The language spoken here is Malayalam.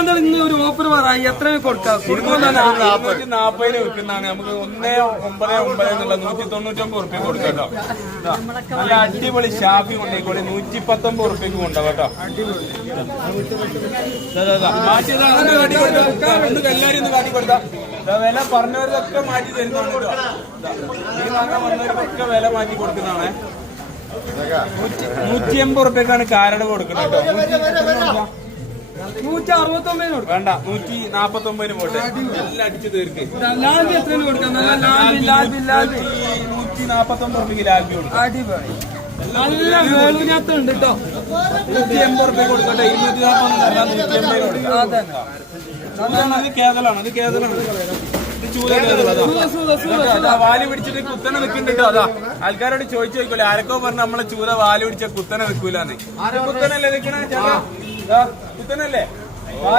ഡിസ്കൗണ്ട് ഇന്ന് ഒരു ഓഫർ പറയാം എത്ര കൊടുക്കാം? 240 വെക്കുന്നതാണ് നമുക്ക് 199 എന്നുള്ള 199 റുപ്യ കൊടുക്കാം കേട്ടോ. നല്ല അടിപൊളി ഷാഫി കൊണ്ടേക്കോളി 119 റുപ്യക്ക് കൊണ്ടുപോകാം കേട്ടോ. എല്ലാരും ഒന്ന് കാട്ടി കൊടുക്കാം. വില പറഞ്ഞവരൊക്കെ മാറ്റി തരുന്നതാണ് കേട്ടോ. ഈ വാങ്ങാൻ വന്നവർക്കൊക്കെ വില മാറ്റി കൊടുക്കുന്നതാണ്. 180 റുപ്യക്കാണ് കാരട് കൊടുക്കുന്നത് കേട്ടോ. 169 വേണ്ട 149 പോട്ടെ. എല്ലാം അടിച്ചു തീർക്ക്. ലാൽബി എത്ര കൊടുക്കാം? 149 റുപ്യക്ക് ലാൽബി കൊടുക്കാം. അടിപൊളി നല്ല വേളുനകത്തുണ്ട് കേട്ടോ. 180 റുപ്യ കൊടുക്കട്ടെ. 240 കൊടുക്കാം. ഇത് കേതലാണ്. ഇത് കേതലാണ്. വാല് പിടിച്ചിട്ട് കുത്തനെ നിൽക്കുന്നുണ്ട്. അതാ ആൾക്കാരോട് ചോദിച്ചു നോക്കൂലെ ആരൊക്കെ പറഞ്ഞ നമ്മളെ ചൂര വാല് പിടിച്ച കുത്തനെ നിൽക്കൂലെന്ന്. കുത്തനല്ലേ നിൽക്കണേ ചേട്ടാ? കുത്തനല്ലേ?